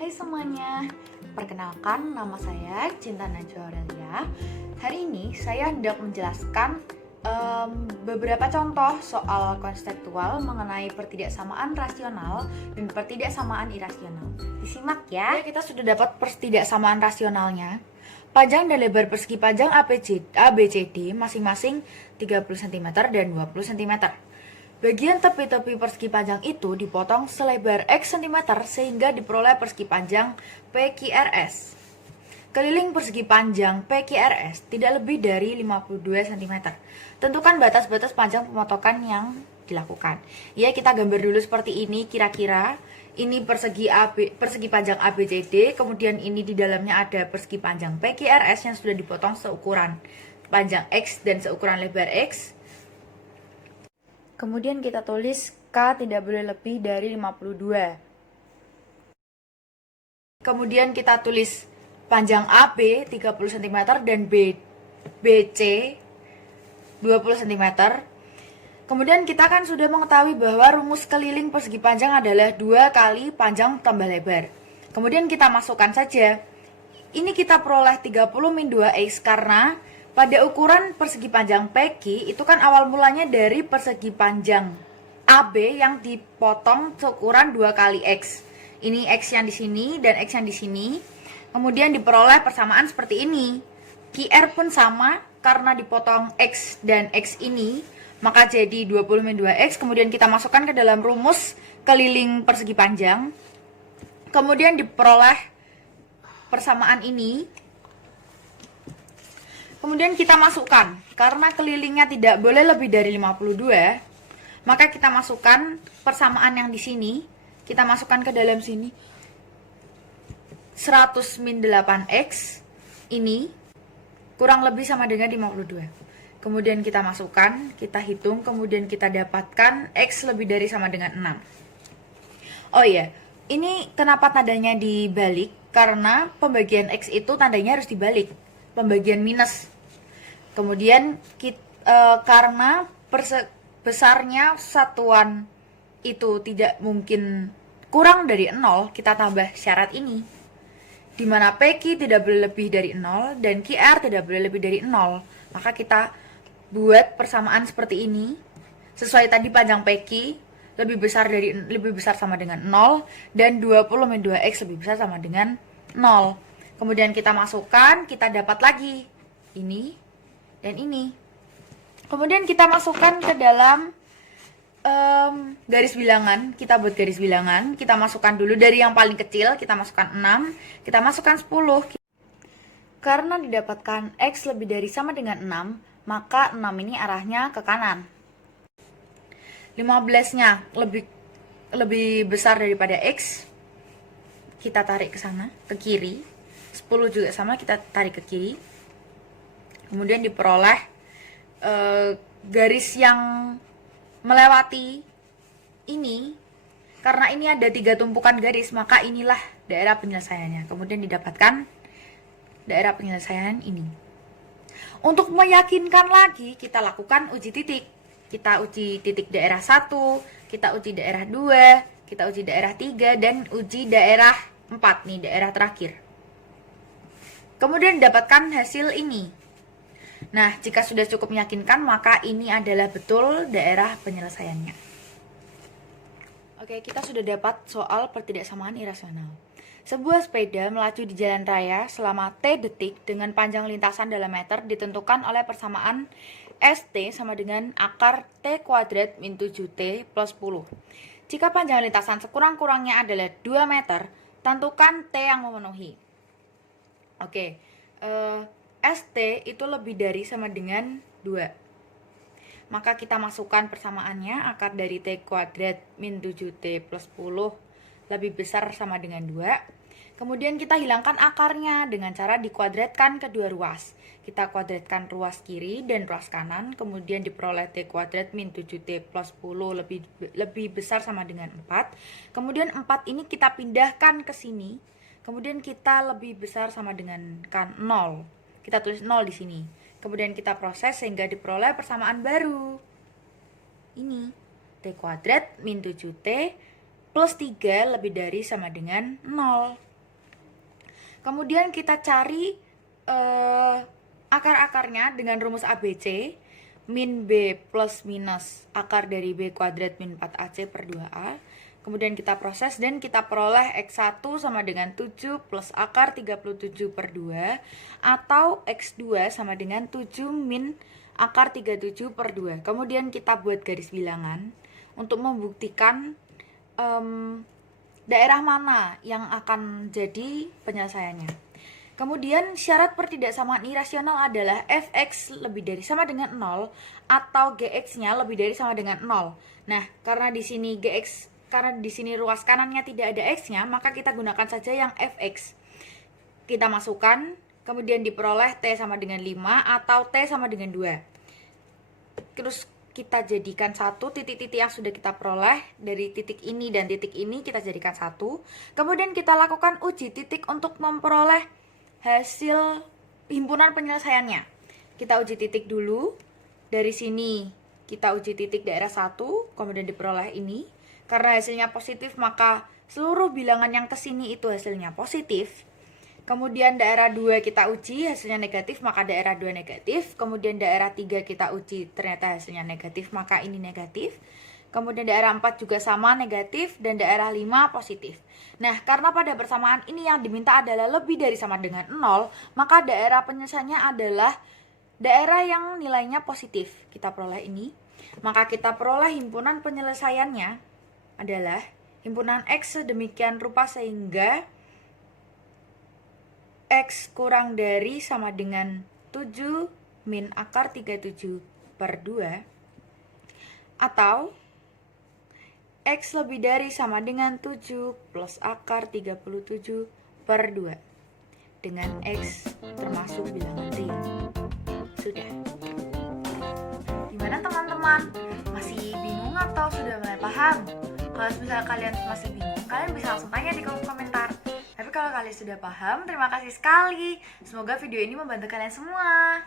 Hai semuanya, perkenalkan nama saya Cinta Najwa Aurelia. Hari ini saya hendak menjelaskan beberapa contoh soal konseptual mengenai pertidaksamaan rasional dan pertidaksamaan irasional. Disimak ya. Kita sudah dapat pertidaksamaan rasionalnya. Panjang dan lebar persegi panjang ABCD masing-masing 30 cm dan 20 cm. Bagian tepi-tepi persegi panjang itu dipotong selebar X cm sehingga diperoleh persegi panjang PQRS. Keliling persegi panjang PQRS tidak lebih dari 52 cm. Tentukan batas-batas panjang pemotongan yang dilakukan. Ya, kita gambar dulu seperti ini kira-kira. Ini persegi panjang ABCD, kemudian ini di dalamnya ada persegi panjang PQRS yang sudah dipotong seukuran panjang X dan seukuran lebar X. Kemudian kita tulis K tidak boleh lebih dari 52. Kemudian kita tulis panjang AB 30 cm dan BC 20 cm. Kemudian kita kan sudah mengetahui bahwa rumus keliling persegi panjang adalah 2 kali panjang tambah lebar. Kemudian kita masukkan saja. Ini kita peroleh 30 min 2X karena pada ukuran persegi panjang PQ itu kan awal mulanya dari persegi panjang AB yang dipotong seukuran 2 kali X. Ini X yang di sini dan X yang di sini. Kemudian diperoleh persamaan seperti ini. QR pun sama karena dipotong X dan X ini, maka jadi 20 min 2X. Kemudian kita masukkan ke dalam rumus keliling persegi panjang. Kemudian diperoleh persamaan ini. Kemudian kita masukkan, karena kelilingnya tidak boleh lebih dari 52, maka kita masukkan persamaan yang di sini, kita masukkan ke dalam sini. 100 min 8X ini kurang lebih sama dengan 52. Kemudian kita masukkan, kita hitung, kemudian kita dapatkan X lebih dari sama dengan 6. Oh iya, ini kenapa tandanya dibalik? Karena pembagian X itu tandanya harus dibalik, pembagian minus. Kemudian karena besarnya satuan itu tidak mungkin kurang dari 0, kita tambah syarat ini, di mana PQ tidak boleh lebih dari 0 dan QR tidak boleh lebih dari 0. Maka kita buat persamaan seperti ini. Sesuai tadi panjang PQ lebih besar sama dengan 0 dan 20 min 2X lebih besar sama dengan 0. Kemudian kita masukkan, kita dapat lagi ini dan ini. Kemudian kita masukkan ke dalam garis bilangan. Kita buat garis bilangan. Kita masukkan dulu dari yang paling kecil. Kita masukkan 6. Kita masukkan 10. Karena didapatkan X lebih dari sama dengan 6, maka 6 ini arahnya ke kanan. 15-nya lebih besar daripada X. Kita tarik ke sana, ke kiri. 10 juga sama, kita tarik ke kiri. Kemudian diperoleh garis yang melewati ini. Karena ini ada 3 tumpukan garis, maka inilah daerah penyelesaiannya. Kemudian didapatkan daerah penyelesaian ini. Untuk meyakinkan lagi, kita lakukan uji titik. Kita uji titik daerah 1, kita uji daerah 2, kita uji daerah 3, dan uji daerah 4, nih daerah terakhir. Kemudian didapatkan hasil ini. Nah, jika sudah cukup meyakinkan, maka ini adalah betul daerah penyelesaiannya. Oke, kita sudah dapat soal pertidaksamaan irasional. Sebuah sepeda melaju di jalan raya selama T detik dengan panjang lintasan dalam meter ditentukan oleh persamaan ST sama dengan akar T kuadrat min 7T plus 10. Jika panjang lintasan sekurang-kurangnya adalah 2 meter, tentukan T yang memenuhi. Oke, ST itu lebih dari sama dengan 2. Maka kita masukkan persamaannya, akar dari T kuadrat min 7T plus 10 lebih besar sama dengan 2. Kemudian kita hilangkan akarnya dengan cara dikuadratkan kedua ruas. Kita kuadratkan ruas kiri dan ruas kanan, kemudian diperoleh T kuadrat min 7T plus 10 lebih besar sama dengan 4. Kemudian 4 ini kita pindahkan ke sini, kemudian kita lebih besar sama dengan 0. Kita tulis 0 di sini. Kemudian kita proses sehingga diperoleh persamaan baru. Ini T kuadrat min 7T plus 3 lebih dari sama dengan 0. Kemudian kita cari akar-akarnya dengan rumus ABC. Min B plus minus akar dari B kuadrat min 4AC per 2A. Kemudian kita proses dan kita peroleh X1 sama dengan 7 plus akar 37 per 2. Atau X2 sama dengan 7 min akar 37 per 2. Kemudian kita buat garis bilangan untuk membuktikan daerah mana yang akan jadi penyelesaiannya. Kemudian syarat pertidaksamaan irasional adalah fx lebih dari sama dengan 0 atau gx-nya lebih dari sama dengan 0. Nah, karena di sini ruas kanannya tidak ada x-nya, maka kita gunakan saja yang fx. Kita masukkan, kemudian diperoleh t sama dengan 5 atau t sama dengan 2. Terus kita jadikan satu titik-titik yang sudah kita peroleh dari titik ini dan titik ini kita jadikan satu. Kemudian kita lakukan uji titik untuk memperoleh hasil himpunan penyelesaiannya. Kita uji titik dulu. Dari sini kita uji titik daerah 1, kemudian diperoleh ini. Karena hasilnya positif, maka seluruh bilangan yang kesini itu hasilnya positif. Kemudian daerah 2 kita uji, hasilnya negatif, maka daerah 2 negatif. Kemudian daerah 3 kita uji, ternyata hasilnya negatif, maka ini negatif. Kemudian daerah 4 juga sama, negatif. Dan daerah 5 positif. Nah, karena pada persamaan ini yang diminta adalah lebih dari sama dengan 0, maka daerah penyelesaiannya adalah daerah yang nilainya positif. Kita peroleh ini. Maka kita peroleh himpunan penyelesaiannya adalah himpunan X sedemikian rupa sehingga X kurang dari sama dengan 7 min akar 37 per 2 atau X lebih dari sama dengan 7 plus akar 37 per 2 dengan X termasuk bilangan real. Sudah. Gimana teman-teman? Masih bingung atau sudah mulai paham? Kalau misalnya kalian masih bingung, kalian bisa langsung tanya di kolom komentar. Tapi kalau kalian sudah paham, terima kasih sekali. Semoga video ini membantu kalian semua.